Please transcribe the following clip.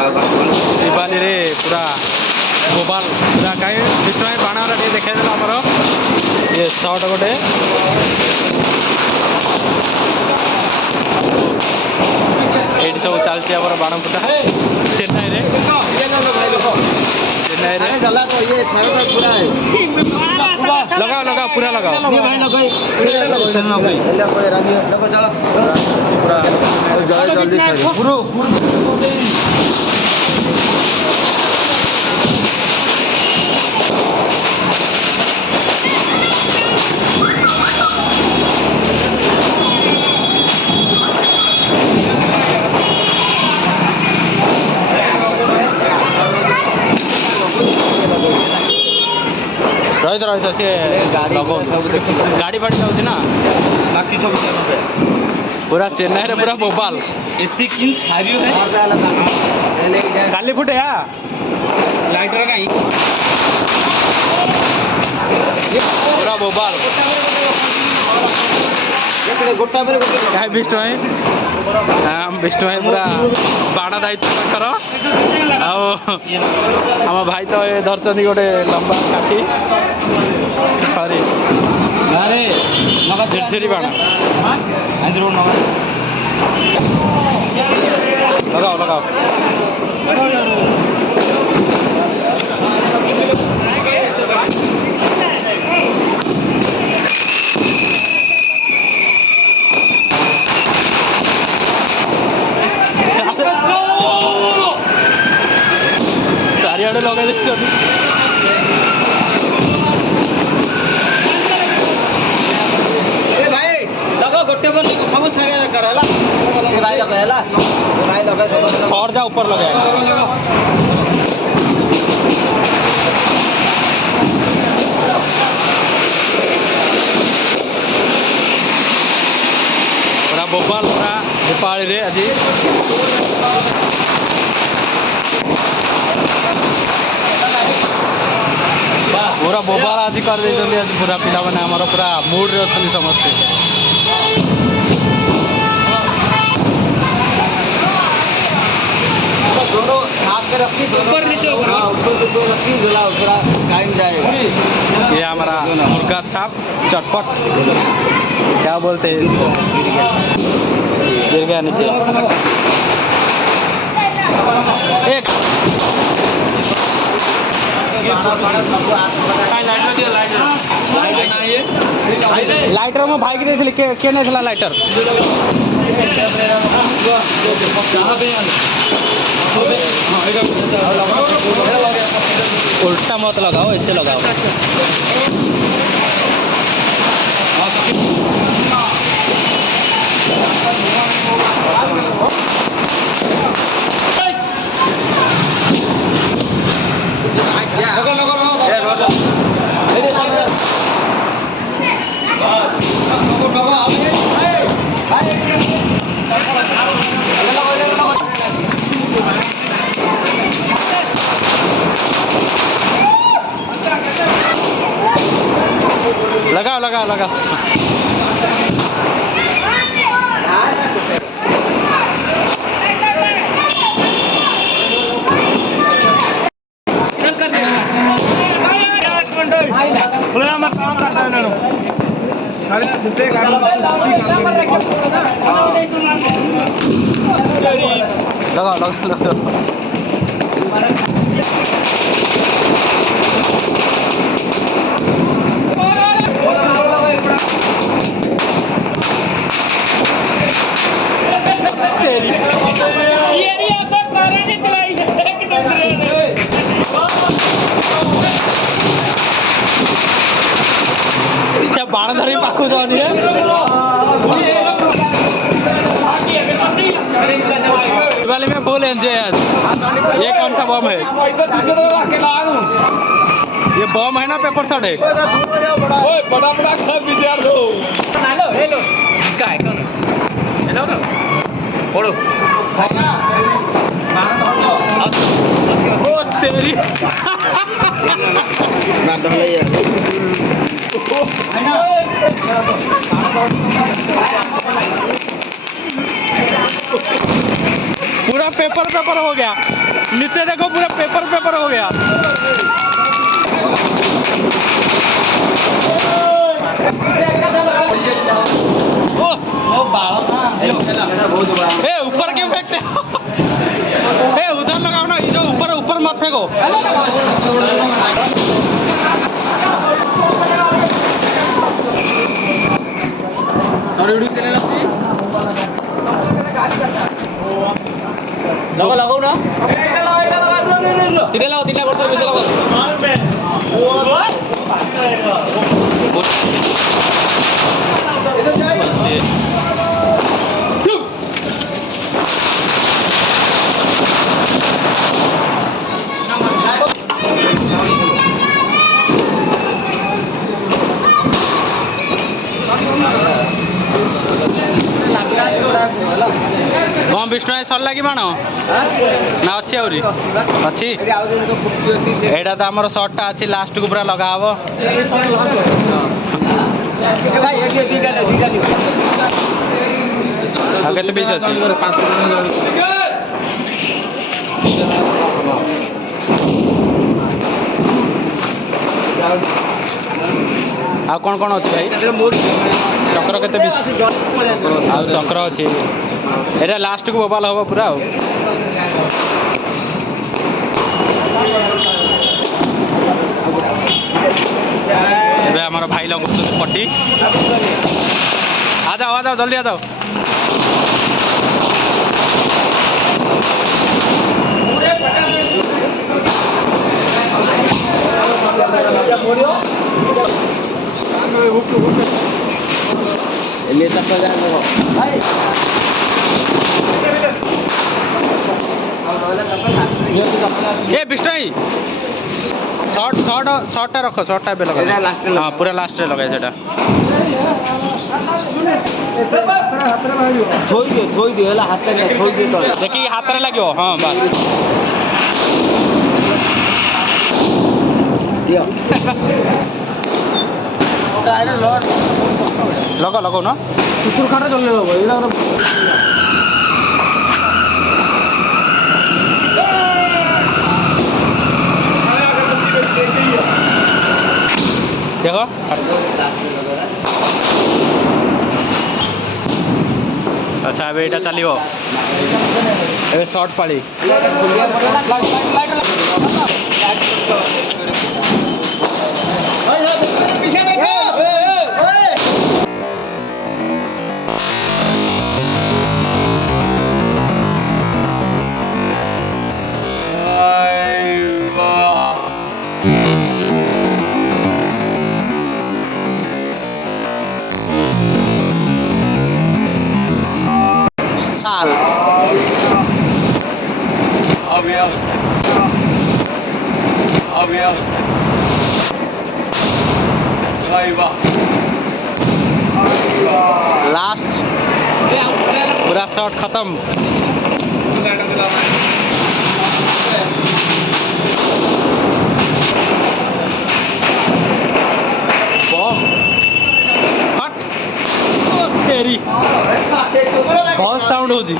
दिवाली रे पूरा मोबाइल पूरा कहीं विष्णु बाण टे देखा आमर ये शर्ट गोटे ये सब चलती आम बाण फुटा चेन्नई रे लगाओ लगाओ पूरा लगाओ जल्दी रही रही सी गाड़ी फाड़ी जाऊँगी ना बाकी सब पूरा चेन्नई रे पूरा भोपाल एति किन छारियो है काली फुटे लाइटर का पूरा भोपाल गोटा पर क्या विष्णु भाई विष्णु भाई पूरा बाण दायित्व आम भाई तो ये धरचंद गोटे लंबा काठी सॉरी अरे झिरझिरी बाण लगाओ लगाओ चारिआडे लगे गोटे बंद सब सारे दरकार है भाई लगे है भाई लगे सब सर जा ऊपर लगे पूरा भोपाल पूरा नेपाली रे आज पूरा भोपाल आज कर आज पूरा पिला मैंने आमर पूरा मूड रे अच्छी समस्ते दोनों हाथ में रखी ऊपर नीचे ऊपर रखी झोला पूरा टाइम जाएगा ये हमारा मुर्गा छाप चटपट क्या बोलते हैं गिर गया नीचे एक लाइटर में भाई के के नहीं था लाइटर उल्टा मत लगाओ ऐसे लगाओ लगाओ लगाओ लगाओ लगाओ लगाओ बाण धरी पाखु जाऊनी है दिवाली में फुल एंजॉय आज ये कौन सा बम है ये बम है ना पेपर शॉट है बड़ा बड़ा घर विद्यार्थी हेलो हेलो इसका है कौन हेलो ना पढ़ो ओ तेरी ना डले यार पूरा पूरा पेपर पेपर हो गया। नीचे देखो पूरा पेपर पेपर हो गया। ऊपर क्यों फेंकते हो? उधर लगाओ ना, इधर ऊपर ऊपर मत फेंको। लगाओ लगाओ ना तीन लगाओ बेसे लगाओ कौन विष्णु भाई सर लगी बाण ना अच्छी आउरी अच्छी एटा तो आमर शर्टटा अच्छी लास्ट को पूरा लगा हबो आ केते पीस अछि आ कौन अच्छी भाई चक्र केते पीस आ चक्र अच्छी एटा लास्ट को बोबाल हबो पूरा एबे हमारा भाई लोग पट्टी आ जाओ जल्दी आ जाओ ये विष्णु शॉर्ट रख शॉर्ट टाइप लगा हाँ पूरा लास्ट रे लगा सेटा थोई दियो हला हाथ रे थोई दियो तो देखि हाथ रे लागो हां बस दियो लगाओ ना कुकुर खाटा चलले लगो एला देखो अच्छा अब एटा चलियो ए शॉर्ट पाली लास्ट पूरा शॉट खत्म तेरी बहुत साउंड होती